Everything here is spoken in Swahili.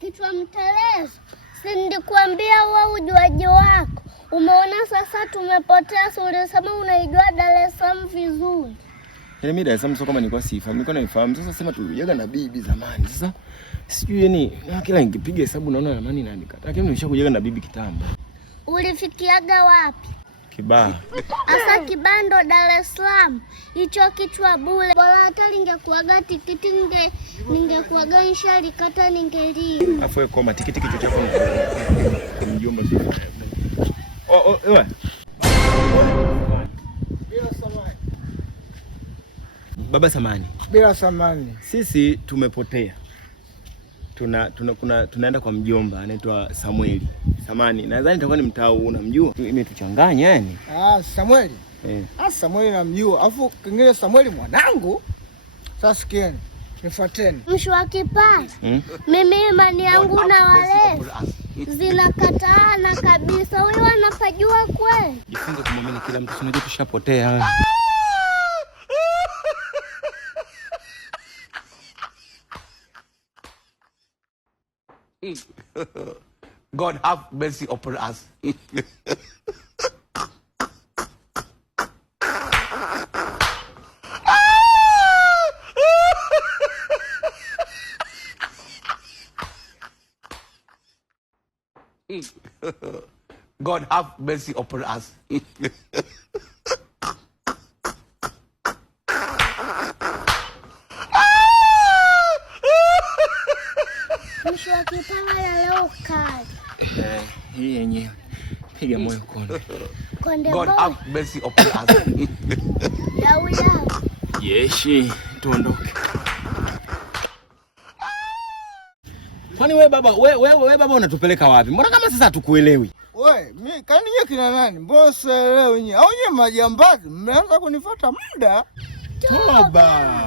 Kichwa mtelezo. Si nilikwambia wewe ujuaje wako. Umeona sasa tumepotea, si ulisema unaijua Dar es Salaam vizuri. Mimi Dar es Salaam sio kama nilikuwa sifahamu, nilikuwa naifahamu. Sasa sema tulijaga na bibi zamani. Sasa sijui yani kila nikipiga hesabu naona ramani inaandika. Lakini nimeshakujaga na bibi kitambo. Ulifikiaga wapi? Kibaha. Asa Kibando Dar es Salaam. Hicho kichwa bure. Bora hata ningekuaga tikiti ningekuaga nishalikata ningelia. Afu wewe koma tikiti kichwa chako mjomba sio. Ewa. Bila samani. Baba samani. Bila samani. Sisi tumepotea. Tunaenda kwa mjomba anaitwa Samueli. Samani, nadhani itakuwa ni mtaa unamjua. Imetuchanganya yani. Samueli. Samueli namjua. Alafu kingine Samueli mwanangu. Sasa sikieni. Nifuateni. Mshwa kipasi. Mimi imani yangu na wale zinakataana kabisa. Wewe wanapajua kweli? Jifunze kumwamini kila mtu, unajua tushapotea. God have mercy upon us. God have mercy upon us. Mshwa kipanga ya leo kali. Hii yenyewe. Piga moyo konde. Konde God boy. have mercy upon us. Yau. Yeshi, tuondoke. Kwani wewe baba unatupeleka wapi? Mbona kama sasa hatukuelewi? Wewe, mimi kani nyie kina nani? Mbona sielewi nyie? Au nyie majambazi mmeanza kunifuata muda? Toba.